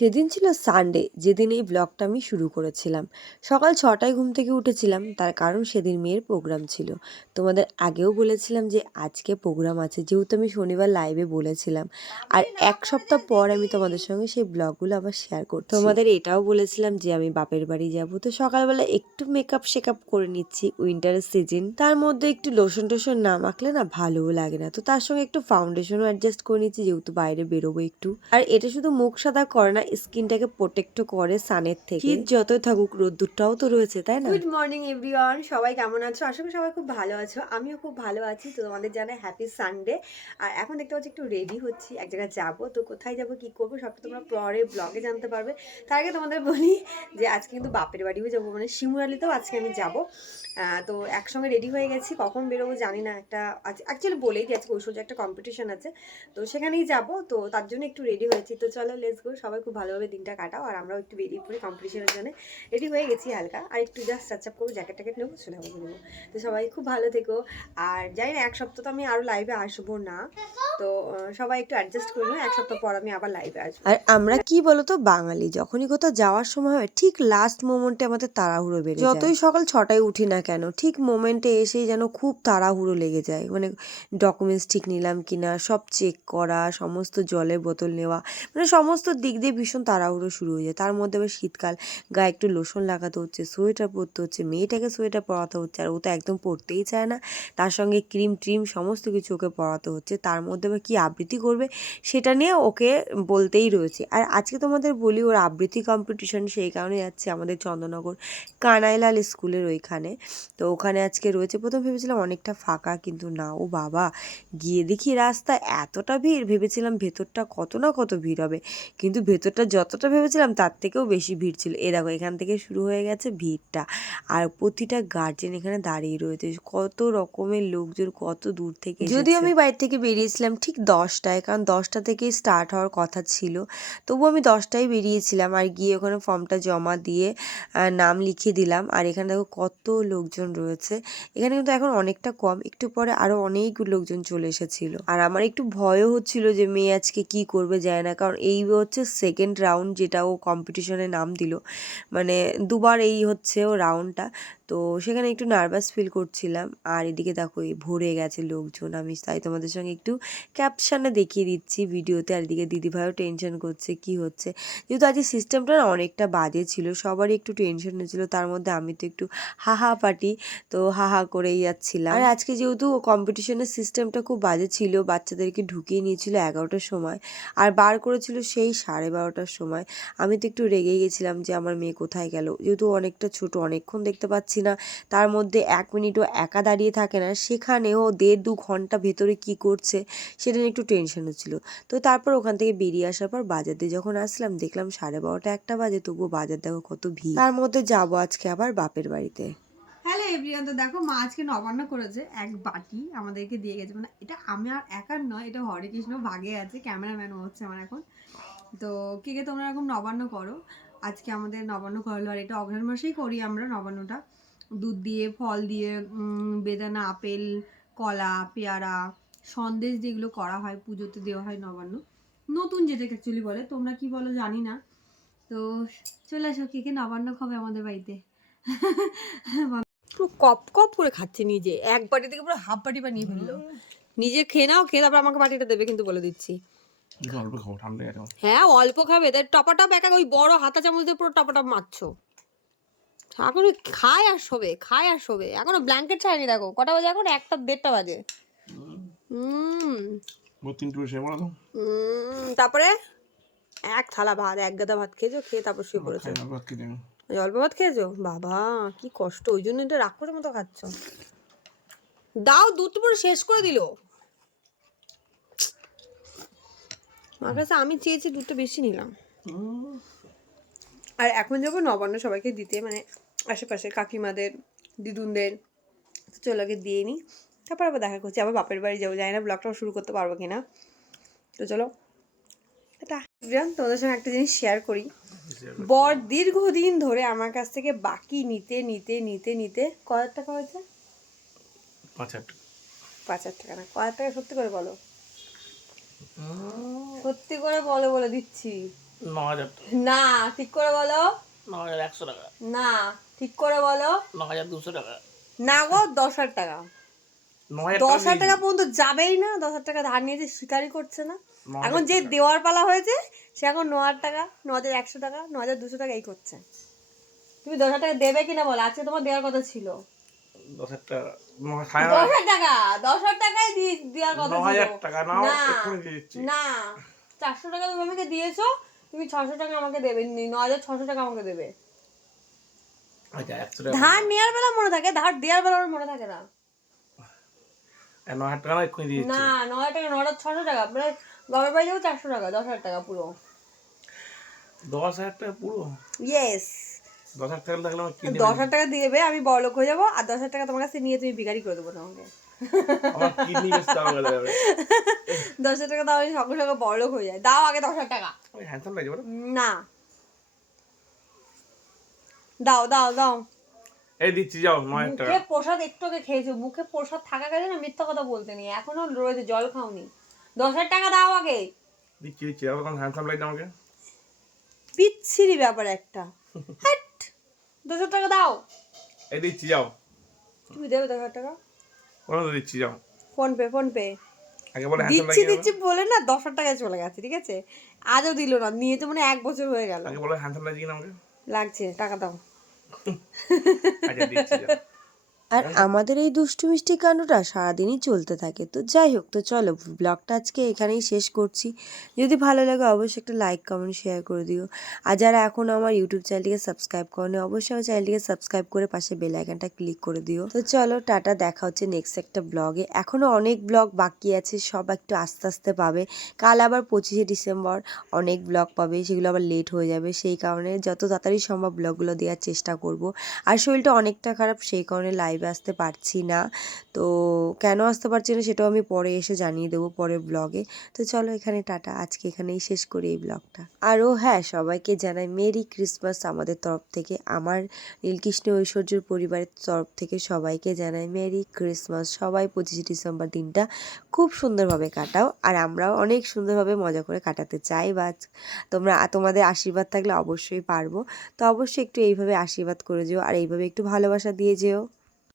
সেদিন ছিল সানডে যেদিন এই ব্লগটা আমি শুরু করেছিলাম। সকাল ছটায় ঘুম থেকে উঠেছিলাম, তার কারণ সেদিন মেয়ের প্রোগ্রাম ছিল। তোমাদের আগেও বলেছিলাম যে, আজকে প্রোগ্রাম আছে। যেহেতু আমি শনিবার লাইভে বলেছিলাম। আর এক সপ্তাহ পর আমি তোমাদের সঙ্গে সেই ব্লগগুলো আবার শেয়ার করছি। তোমাদের এটাও বলেছিলাম যে, আমি বাপের বাড়ি যাব। তো সকালবেলা একটু মেকআপ শেকআপ করে নিচ্ছি উইন্টারের সিজন তার মধ্যে একটু লোশন টোশন না মাখলে না ভালোও লাগে না। তো তার সঙ্গে একটু ফাউন্ডেশনও অ্যাডজাস্ট করে নিচ্ছি, যেহেতু বাইরে বেরোবো একটু। আর এটা শুধু মুখ সাদা করে না স্কিনটাকে প্রোটেক্টও করে সানের থেকে। শীত যতই থাকুক রোদ্দুরটাও তো রয়েছে তাই না? গুড মর্নিং এভরিওয়ান সবাই কেমন আছো? আশা করি সবাই খুব ভালো আছো। আমিও খুব ভালো আছি। তো তোমাদের জানাই হ্যাপি সানডে আর এখন দেখতে পাচ্ছি একটু রেডি হচ্ছি। এক জায়গায় যাব। তো কোথায় যাব কি করব সবটা তোমরা পরে ব্লগে জানতে পারবে। তার আগে তোমাদের বলি যে আজকে কিন্তু বাপের বাড়িও যাব মানে শিমুরালিতেও আজকে আমি যাব। তো একসঙ্গে রেডি হয়ে গেছি। কখন বেরোবো জানি না। একটা অ্যাকচুয়ালি বলেই দিই আজকে ঐশ্বর্য একটা কম্পিটিশন আছে। তো সেখানেই যাব। তো তার জন্য একটু রেডি হয়েছি। তো চলো লেটস গো সবাই খুব ভালোভাবে দিনটা কাটাও আর আমরাও একটু বেরিয়ে পড়ি কম্পিটিশনের জন্য। রেডি হয়ে গেছি হালকা। আর একটু জাস্ট টাচ আপ করব জ্যাকেট ট্যাকেট নেব চলে যাব নেব। তো সবাই খুব ভালো থেকো। আর জানি না এক সপ্তাহ তো আমি আরও লাইভে আসব না। তো সবাই একটু অ্যাডজাস্ট করে নেব এক সপ্তাহ পর আমি আবার লাইভে আসব। আর আমরা কি বলতো বাঙালি যখনই কোথাও যাওয়ার সময় হয় ঠিক লাস্ট মোমেন্টে আমাদের তাড়াহুড়ো বেড়ে যতই সকাল ছটায় উঠি না কেন ঠিক মোমেন্টে এসেই যেন খুব তাড়াহুড়ো লেগে যায়। মানে ডকুমেন্টস ঠিক নিলাম কিনা সব চেক করা সমস্ত জলের বোতল নেওয়া মানে সমস্ত দিক দিয়ে ভীষণ তাড়াহুড়ো শুরু হয়ে যায়। তার মধ্যে আবার শীতকাল, গায়ে একটু লোশন লাগাতে হচ্ছে, সোয়েটার পরতে হচ্ছে, মেয়েটাকে সোয়েটার পরাতে হচ্ছে, আর ও তো একদম পরতেই চায় না। তার সঙ্গে ক্রিম ট্রিম সমস্ত কিছু ওকে পরাতে হচ্ছে। তার মধ্যে আবার কী আবৃত্তি করবে, সেটা নিয়ে ওকে বলতেই রয়েছে। আর আজকে তোমাদের বলি, ওর আবৃত্তি কম্পিটিশন সেই কারণে যাচ্ছে আমাদের চন্দ্রনগর কানাইলাল স্কুলের ওইখানে। তো ওখানে আজকে রয়েছে। প্রথম ভেবেছিলাম অনেকটা ফাঁকা, কিন্তু না, ও বাবা, গিয়ে দেখি রাস্তা এতটা ভিড়, ভেবেছিলাম ভেতরটা কত না কত ভিড় হবে। কিন্তু ভেতরটা যতটা ভেবেছিলাম তার থেকেও বেশি ভিড় ছিল। এ দেখো এখান থেকে শুরু হয়ে গেছে ভিড়টা। আর প্রতিটা গার্জেন এখানে দাঁড়িয়ে রয়েছে। কত রকমের লোকজন কত দূর থেকে যদিও আমি বাড়ি থেকে বেরিয়েছিলাম ঠিক দশটায় কারণ দশটা থেকেই স্টার্ট হওয়ার কথা ছিল। তবু আমি দশটায় বেরিয়েছিলাম আর গিয়ে ওখানে ফর্মটা জমা দিয়ে নাম লিখিয়ে দিলাম। আর এখানে দেখো কত লোকজন রয়েছে। এখানে কিন্তু এখন অনেকটা কম। একটু পরে আরও অনেক লোকজন চলে এসেছিল। আর আমার একটু ভয়ও হচ্ছিল যে মেয়ে আজকে কি করবে যায় না কারণ এই হচ্ছে সেকেন্ড রাউন্ড যেটা ও কম্পিটিশনে নাম দিল। মানে দুবার এই হচ্ছে ও রাউন্ডটা তো সেখানে একটু নার্ভাস ফিল করছিলাম। আর এদিকে দেখো ভরে গেছে লোকজন। আমি তাই তোমাদের সঙ্গে একটু ক্যাপশানে দেখিয়ে দিচ্ছি ভিডিওতে। আর এদিকে দিদিভাইও টেনশন করছে, কি হচ্ছে? যেহেতু আজকে সিস্টেমটা অনেকটা বাজে ছিল, সবারই একটু টেনশন হয়েছিল, তার মধ্যে আমি তো একটু হাহা পাটি তো হাহা করেই যাচ্ছিলাম। আর আজকে যেহেতু কম্পিটিশনের সিস্টেমটা খুব বাজে ছিল, বাচ্চাদেরকে ঢুকিয়ে নিয়েছিল এগারোটার সময়। আর বার করেছিল সেই সাড়ে বারোটার সময়। আমি তো একটু রেগে গেছিলাম যে, আমার মেয়ে কোথায় গেল? যেহেতু অনেকটা ছোট, অনেকক্ষণ দেখতে পাচ্ছি না, তার মধ্যে এক মিনিটও একা দাঁড়িয়ে থাকে না। সেখানেও দেড় দু ঘণ্টা ভেতরে কি করছে সেটা নিয়ে একটু টেনশন হচ্ছিল তো তারপর ওখান থেকে বেরিয়ে আসার পর বাজার দিয়ে যখন আসলাম, দেখলাম সাড়ে বারোটা একটা বাজে, তবুও বাজার দেখো কত ভিড়। তার মধ্যে যাব আজকে আবার বাপের বাড়িতে। হ্যালো এভরিওয়ান তো দেখো মা আজকে নবান্ন করেছে, এক বাটি আমাদেরকে দিয়ে গেছে। মানে এটা আমি আর একার নয়, এটা হরে কৃষ্ণ ভাগে আছে ক্যামেরাম্যানও হচ্ছে আমার এখন। তো কে কে তোমরা এরকম নবান্ন করো? আজকে আমাদের নবান্ন করল, আর এটা অগ্রহণ মাসেই করি আমরা নবান্নটা। দুধ দিয়ে ফল দিয়ে উম, বেদানা আপেল কলা পেয়ারা সন্দেশ যেগুলো করা হয় পুজোতে দেওয়া হয় নবান্ন। নতুন যেটাকে অ্যাকচুয়ালি বলে তোমরা কি বলো জানি না। তো চলে আসো কে কে নবান্ন খাবে আমাদের বাড়িতে? পুরো কপ কপ করে খাচ্ছে নিজে। এক বাটি থেকে পুরো হাফ বাটি বানিয়ে ফেলল। নিজে খেয়ে নাও খেয়ে তারপর আমাকে বাটিটা দেবে কিন্তু বলে দিচ্ছি। হ্যাঁ অল্প খাবে। তাই টপাটপ একা ওই বড় হাতা চামচ দিয়ে পুরো টপাটপ মারছো এখন খায় আর শোবে খায় আর শোবে। এখনও ব্ল্যাঙ্কেট ছাড়েনি দেখো কটা বাজে এখন? একটা দেড়টা বাজে। তারপরে? এক থালা ভাত এক গাদা ভাত খেয়েছো খেয়ে তারপর শুয়ে পড়েছো। অল্প ভাত খেয়েছো? বাবা কি কষ্ট ওই জন্য এটা রাক্ষসের মতো খাচ্ছ। দাও দুধ পুরো শেষ করে দিল। আমার কাছে আমি চেয়েছি দুধটা বেশি নিলাম। আর এখন যাব নবান্ন সবাইকে দিতে মানে আশেপাশে কাকিমাদের দিদুনদের। চলো আগে দিয়ে নিই তারপর আবার দেখা করছি আবার বাপের বাড়ি যাব জানি না ব্লগটাও শুরু করতে পারব কিনা। তো চলো। এটা তোমাদের সঙ্গে একটা জিনিস শেয়ার করি। বর দীর্ঘদিন ধরে আমার কাছ থেকে বাকি নিতে নিতে নিতে নিতে কত হাজার টাকা হয়েছে? পাঁচ হাজার টাকা। পাঁচ হাজার টাকা না হাজার টাকা সত্যি করে বলো? সত্যি করে বলো বলে দিচ্ছি। ন ঠিক করে বলো। একশো টাকা। না ঠিক করে বলো। ন হাজার দুশো টাকা। না গো দশ হাজার টাকা। দশ হাজার টাকা পর্যন্ত যাবেই না দশ হাজার টাকা ধার নিয়েছে করছে না। এখন যে দেওয়ার পালা হয়েছে সে এখন ন হাজার টাকা ন হাজার একশো টাকা ন হাজার দুশো টাকা এই করছে। তুমি দশ হাজার টাকা দেবে কিনা বলো? আজকে তোমার দেওয়ার কথা ছিল। দশ হাজার টাকা দশ হাজার টাকা টাকায় দি- দেওয়ার কথা ছিল। না চারশো টাকা তুমি আমাকে দিয়েছ তুমি ছশো টাকা আমাকে দেবে ন হাজার ছশো টাকা আমাকে দেবে। আচ্ছা ধার নেওয়ার বেলা মনে থাকে ধার দেওয়ার বেলা মনে থাকে না। ন হাজার টাকা এক্ষুনি দিয়ে না ন হাজার টাকা ন হাজার ছশো টাকা মানে বাবার বাড়ি যাব চারশো টাকা দশ হাজার টাকা পুরো। দশ হাজার টাকা পুরো? ইয়েস দশ হাজার টাকা থাকলে দশ হাজার টাকা দেবে আমি বড় লোক হয়ে যাব আর দশ হাজার টাকা তোমার কাছে নিয়ে তুমি বিকারি করে দেবো তোমাকে। দশ হাজার টাকা দাও আমি সঙ্গে সঙ্গে বড় লোক হয়ে যায়। দাও আগে দশ হাজার টাকা। হ্যান্ডসাম লাগছে না। দাও দাও দাও। এই দিচ্ছি যাও ন হাজার টাকা। মুখে প্রসাদ একটু আগে খেয়েছো। মুখে প্রসাদ থাকাকালীন না মিথ্যা কথা বলতে নেই। এখনও রয়েছে জল খাওনি। দশ হাজার টাকা দাও আগে। দিচ্ছি দিচ্ছি। যাও তখন হ্যান্ডসাম লাগছে আমাকে? বিচ্ছিরি ব্যাপার একটা। হাট! দশ হাজার টাকা দাও। এই দিচ্ছি যাও। তুমি দেবে দশ হাজার টাকা? কোনো দিচ্ছি যাও। ফোন পে ফোন পে আগে বলে দিচ্ছি দিচ্ছি বলে না দশ হাজার টাকায় চলে গেছে ঠিক আছে? আজও দিল না নিয়ে তো মানে এক বছর হয়ে গেল। আগে বলে হ্যান্ডসাম লাগছে কিনা আমাকে? লাগছে টাকা দাও। আচ্ছা দিচ্ছি যাও। আর আমাদের এই দুষ্টু মিষ্টি কাণ্ডটা সারাদিনই চলতে থাকে। তো যাই হোক তো চলো ব্লগটা আজকে এখানেই শেষ করছি। যদি ভালো লাগে অবশ্যই একটা লাইক কমেন্ট শেয়ার করে দিও। আর যারা এখন আমার ইউটিউব চ্যানেলটিকে সাবস্ক্রাইব করেনি অবশ্যই আমার চ্যানেলটিকে সাবস্ক্রাইব করে পাশে বেল আইকনটা ক্লিক করে দিও। তো চলো টাটা দেখা হচ্ছে নেক্সট একটা ব্লগে এখনও অনেক ব্লগ বাকি আছে সব একটু আস্তে আস্তে পাবে। কাল আবার পঁচিশে ডিসেম্বর অনেক ব্লগ পাবে সেগুলো আবার লেট হয়ে যাবে। সেই কারণে যত তাড়াতাড়ি সম্ভব ব্লগগুলো দেওয়ার চেষ্টা করব। আর শরীরটা অনেকটা খারাপ সেই কারণে লাইভে আসতে পারছি না। তো কেন আসতে পারছি না সেটাও আমি পরে এসে জানিয়ে দেবো পরের ব্লগে তো চলো এখানে টাটা, আজকে এখানেই শেষ করি এই ব্লগটা আরও হ্যাঁ সবাইকে জানাই মেরি ক্রিসমাস আমাদের তরফ থেকে, আমার নীলকৃষ্ণ ঐশ্বর্যর পরিবারের তরফ থেকে সবাইকে জানাই মেরি ক্রিসমাস। সবাই পঁচিশে ডিসেম্বর দিনটা খুব সুন্দরভাবে কাটাও, আর আমরাও অনেক সুন্দরভাবে মজা করে কাটাতে চাই বা তোমরা, তোমাদের আশীর্বাদ থাকলে অবশ্যই পারব। তো অবশ্যই একটু এইভাবে আশীর্বাদ করে যেও, আর এইভাবে একটু ভালোবাসা দিয়ে যেও।